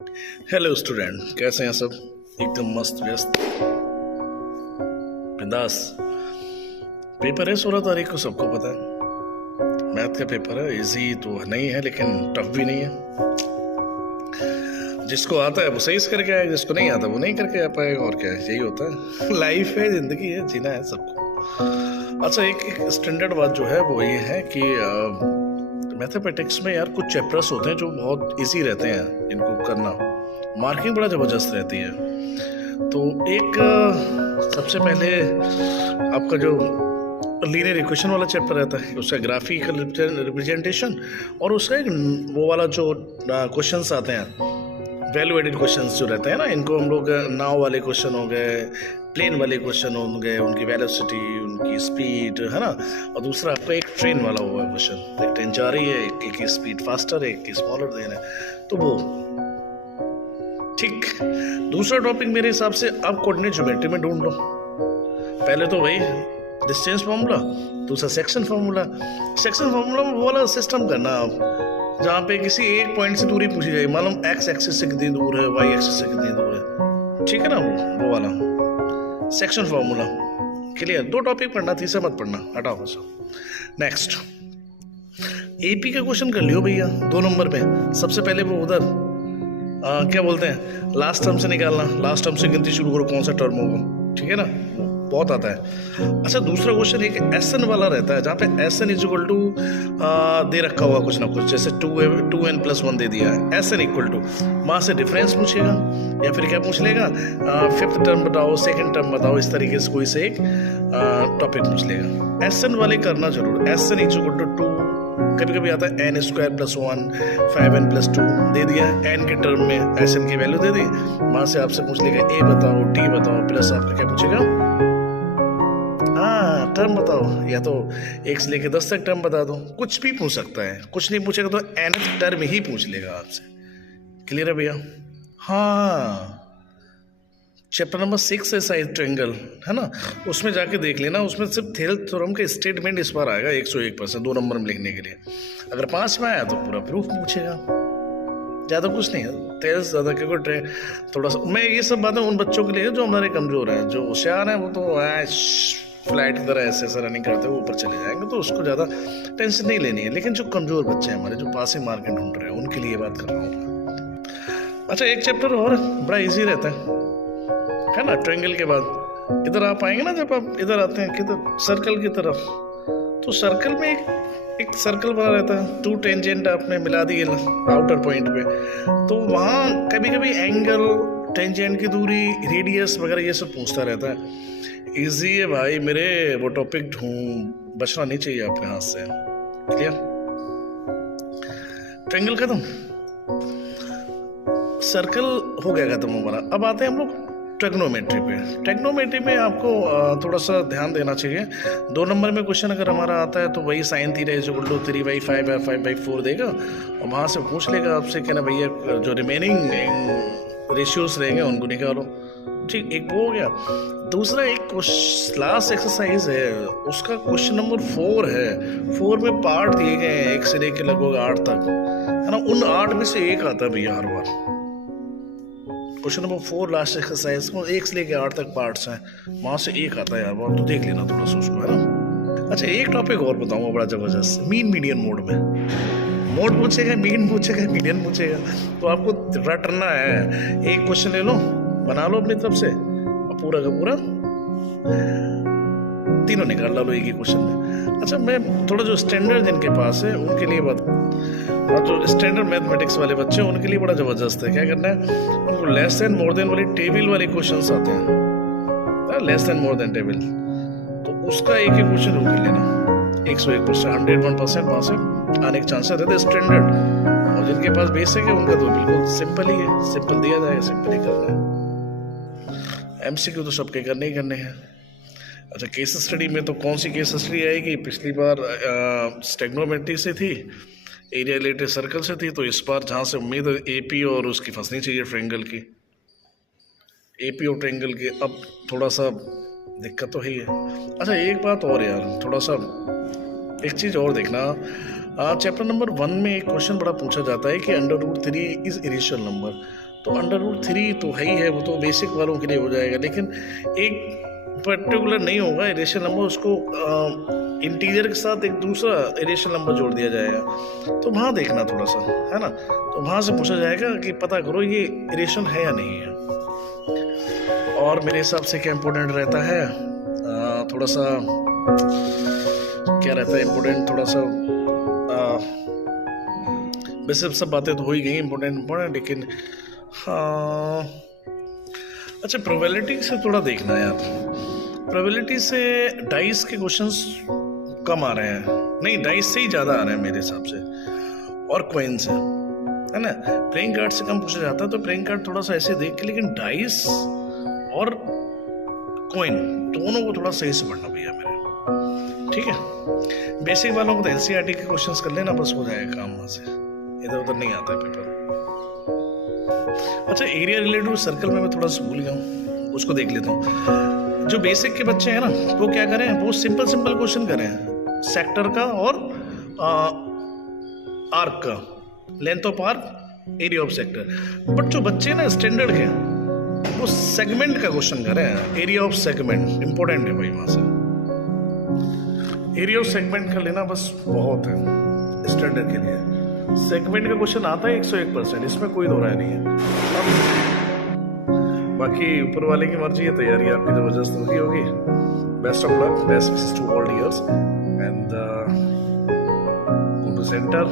Hello student, कैसे हैं सब? एकदम मस्त व्यस्त बिंदास। पेपर है 16 तारीख को, सबको पता है। मैथ का पेपर है, इजी तो नहीं है लेकिन टफ भी नहीं है। जिसको आता है वो सही से करके आएगा, जिसको नहीं आता वो नहीं करके आ पाएगा। और क्या है, यही होता है। लाइफ है, जिंदगी है, जीना है सबको। अच्छा, एक स्टैंडर्ड बात जो है वो ये है कि मैथमेटिक्स में यार कुछ चैप्टर्स होते हैं जो बहुत इजी रहते हैं, इनको करना मार्किंग बड़ा ज़बरदस्त रहती है। तो एक सबसे पहले आपका जो लीनियर इक्वेशन वाला चैप्टर रहता है, उसका ग्राफिकल रिप्रेजेंटेशन, और उसका एक वो वाला जो क्वेश्चंस आते हैं, वैल्यू एडेड क्वेश्चंस जो रहते हैं ना, इनको हम लोग नाव वाले क्वेश्चन हो गए, प्लेन वाले क्वेश्चन हो गए, उनकी वेलोसिटी, उनकी स्पीड, है ना। और दूसरा आपका एक ट्रेन वाला हुआ क्वेश्चन, एक ट्रेन जा रही है, एक की स्पीड फास्टर है, एक की स्मॉलर देना है, तो वो ठीक। दूसरा टॉपिक मेरे हिसाब से आप कोऑर्डिनेट ज्योमेट्री में ढूंढ लो। पहले तो वही डिस्टेंस फार्मूला, दूसरा सेक्शन फार्मूला। सेक्शन फार्मूला में वो वाला सिस्टम करना आप जहाँ पे किसी एक पॉइंट से दूरी पूछी जाए, मालूम एक्स एक्सिस से कितनी दूर है, वाई एक्सिस से कितनी दूर है, ठीक है ना, वो वाला सेक्शन फार्मूला। क्लियर? दो टॉपिक पढ़ना, तीसरा मत पढ़ना, हटाओ बस। नेक्स्ट एपी का क्वेश्चन कर लियो भैया, 2 नंबर में। सबसे पहले वो उधर क्या बोलते हैं, लास्ट टर्म से निकालना। लास्ट टर्म से गिनती शुरू करो, कौन सा टर्म होगा, ठीक है ना, बहुत आता है। अच्छा, दूसरा क्वेश्चन एक एसएन वाला रहता है, जहाँ पे एसएन इज इक्वल टू दे रखा हुआ कुछ ना कुछ, जैसे 2n+1 दे दिया है, एसएन इक्वल टू, वहाँ से डिफरेंस पूछेगा या फिर क्या पूछ लेगा, फिफ्थ टर्म बताओ, सेकंड टर्म बताओ, इस तरीके से कोई से एक टॉपिक पूछ लेगा। एसएन वाले करना जरूर। एसएन इज इक्वल टू 2, कभी कभी आता है n² + 1, 5n+2 दे दिया, n के टर्म में एसएन की वैल्यू दे दी, वहां से आपसे पूछ लेगा a बताओ, t बताओ, प्लस आपका क्या पूछेगा, हाँ टर्म बताओ, या तो 1 से लेके 10 तक टर्म बता दो, कुछ भी पूछ सकता है। कुछ नहीं पूछेगा तो nth टर्म ही पूछ लेगा आपसे। क्लियर है भैया? हाँ, चैप्टर नंबर 6 है साइड ट्रायंगल, है ना, उसमें जाके देख लेना। उसमें सिर्फ थेरेल्स थ्योरम का स्टेटमेंट इस बार आएगा 101%, 2 नंबर में लिखने के लिए। अगर 5 में आया तो पूरा प्रूफ पूछेगा, ज़्यादा कुछ नहीं है। थेरेल्स ज़्यादा क्योंकि थोड़ा सा, मैं ये सब बातें उन बच्चों के लिए जो हमारे कमज़ोर हैं, जो होशियार हैं वो तो फ्लाइट की तरह ऐसे ऐसे रनिंग करते हुए ऊपर चले जाएंगे, तो उसको ज़्यादा टेंशन नहीं लेनी है। लेकिन जो कमज़ोर बच्चे हैं हमारे, जो पासिंग मार्केट ढूंढ रहे हैं, उनके लिए बात कर रहा हूँ। अच्छा, एक चैप्टर और बड़ा ईजी रहता है ना, ट्रायंगल के बाद इधर आप आएंगे ना, जब आप इधर आते हैं किधर, सर्कल की तरफ, तो सर्कल में एक सर्कल बना रहता है, 2 टेंजेंट आपने मिला दिए आउटर पॉइंट पे, तो वहाँ कभी कभी एंगल, टेंजेंट की दूरी, रेडियस वगैरह ये सब पूछता रहता है। इजी है भाई मेरे, वो टॉपिक बचना नहीं चाहिए अपने हाथ से। क्लियर? ट्रायंगल खत्म, सर्कल हो गया खत्म हमारा। अब आते हैं हम लोग ट्रिग्नोमेट्री पे। ट्रिग्नोमेट्री में आपको थोड़ा सा ध्यान देना चाहिए। 2 नंबर में क्वेश्चन अगर हमारा आता है तो वही sin θ = 3/5 या 5/4 देगा, और वहाँ से पूछ लेगा आपसे, कहना भैया जो रिमेनिंग रेशियोज रहेंगे उनको निकालो। ठीक, एक वो हो गया। दूसरा एक लास्ट एक्सरसाइज है, उसका क्वेश्चन नंबर 4 है। 4 में पार्ट दिए गए हैं 1 से लेकर लगभग 8 तक, है ना। उन 8 में से एक आता है भैया हर बार। क्वेश्चन नंबर 4 लास्ट एक्सरसाइज को 1 से लेके 8 तक पार्ट्स हैं, वहाँ से एक आता है यार, बहुत तो देख लेना थोड़ा सा उसको, है ना। अच्छा, एक टॉपिक और बताऊंगा बड़ा जबरदस्त, मीन मीडियन मोड में। मोड पूछेगा, मीन पूछेगा, मीडियन पूछेगा, तो आपको रटना है। एक क्वेश्चन ले लो, बना लो अपनी तरफ से, और पूरा का पूरा तीनों निकाल लो एक ही क्वेश्चन में। अच्छा, मैं थोड़ा जो स्टैंडर्ड जिनके पास है उनके लिए बात, और जो स्टैंडर्ड मैथमेटिक्स वाले बच्चे हैं उनके लिए बड़ा ज़बरदस्त है। क्या करना है, उनको लेस देन मोर देन वाली टेबल वाले क्वेश्चंस आते हैं, less than more than table, तो उसका एक ही क्वेश्चन जरूर कर लेना। 101%, 101% वहाँ से आने के चांसेस रहते हैं स्टैंडर्ड। और जिनके पास बेसिक है उनका तो बिल्कुल सिंपल ही है, सिंपल दिया जाएगा, सिंपल ही करना है। MCQ तो सबके करने ही करने हैं। अच्छा, केस स्टडी में तो कौन सी केस स्टडी आएगी? पिछली बार ट्रिग्नोमेट्री से थी, एरिया रिलेटेड सर्कल से थी, तो इस बार जहाँ से उम्मीद है AP और उसकी फंसनी चाहिए ट्रायंगल की, AP और ट्रायंगल की। अब थोड़ा सा दिक्कत तो है। अच्छा, एक बात और यार, थोड़ा सा एक चीज़ और देखना, चैप्टर नंबर 1 में एक क्वेश्चन बड़ा पूछा जाता है कि √3 इज इरेशनल नंबर। तो √3 तो है ही है, वो तो बेसिक वालों के लिए हो जाएगा, लेकिन एक पर्टिकुलर नहीं होगा इरेशनल नंबर, उसको इंटीजर के साथ एक दूसरा इरेशनल नंबर जोड़ दिया जाएगा, तो वहाँ देखना थोड़ा सा, है ना। तो वहाँ से पूछा जाएगा कि पता करो ये इरेशनल है या नहीं है। और मेरे हिसाब से क्या इम्पोर्टेंट रहता है, थोड़ा सा क्या रहता है इम्पोर्टेंट, थोड़ा सा वैसे सब बातें तो हो ही गई इम्पोर्टेंट, लेकिन हाँ अच्छा प्रोबेबिलिटी से थोड़ा देखना यार, प्रोबेबिलिटी से डाइस के क्वेश्चंस कम आ रहे हैं, नहीं डाइस से ही ज़्यादा आ रहे हैं मेरे हिसाब से, और कॉइन से, है ना। प्लेइंग कार्ड से कम पूछा जाता है, तो प्लेइंग कार्ड थोड़ा सा ऐसे देख के, लेकिन डाइस और कॉइन दोनों को थोड़ा सही से पढ़ना भैया मेरे, ठीक है। बेसिक वालों को तो एनसीईआरटी के क्वेश्चंस कर लेना, बस हो जाएगा काम, वहाँ से इधर उधर नहीं आता है पेपर। अच्छा एरिया रिलेटिव सर्कल में मैं थोड़ा सा भूल गया हूँ, उसको देख लेता हूँ। जो बेसिक के बच्चे हैं ना, वो क्या करें, वो सिंपल क्वेश्चन करें सेक्टर का और आर्क का, length of arc, area of sector. But जो बच्चे ना स्टैंडर्ड के, वो सेगमेंट का क्वेश्चन करें, एरिया ऑफ सेगमेंट इंपॉर्टेंट है भाई, वहां से एरिया ऑफ सेगमेंट कर लेना बस बहुत है स्टैंडर्ड के लिए। सेगमेंट का क्वेश्चन आता है 101%, इसमें कोई दो राय नहीं है। बाकी ऊपर वाले की मर्जी है, तैयारी आपकी जबरदस्त होगी। Best of luck, best to all years and go to centre.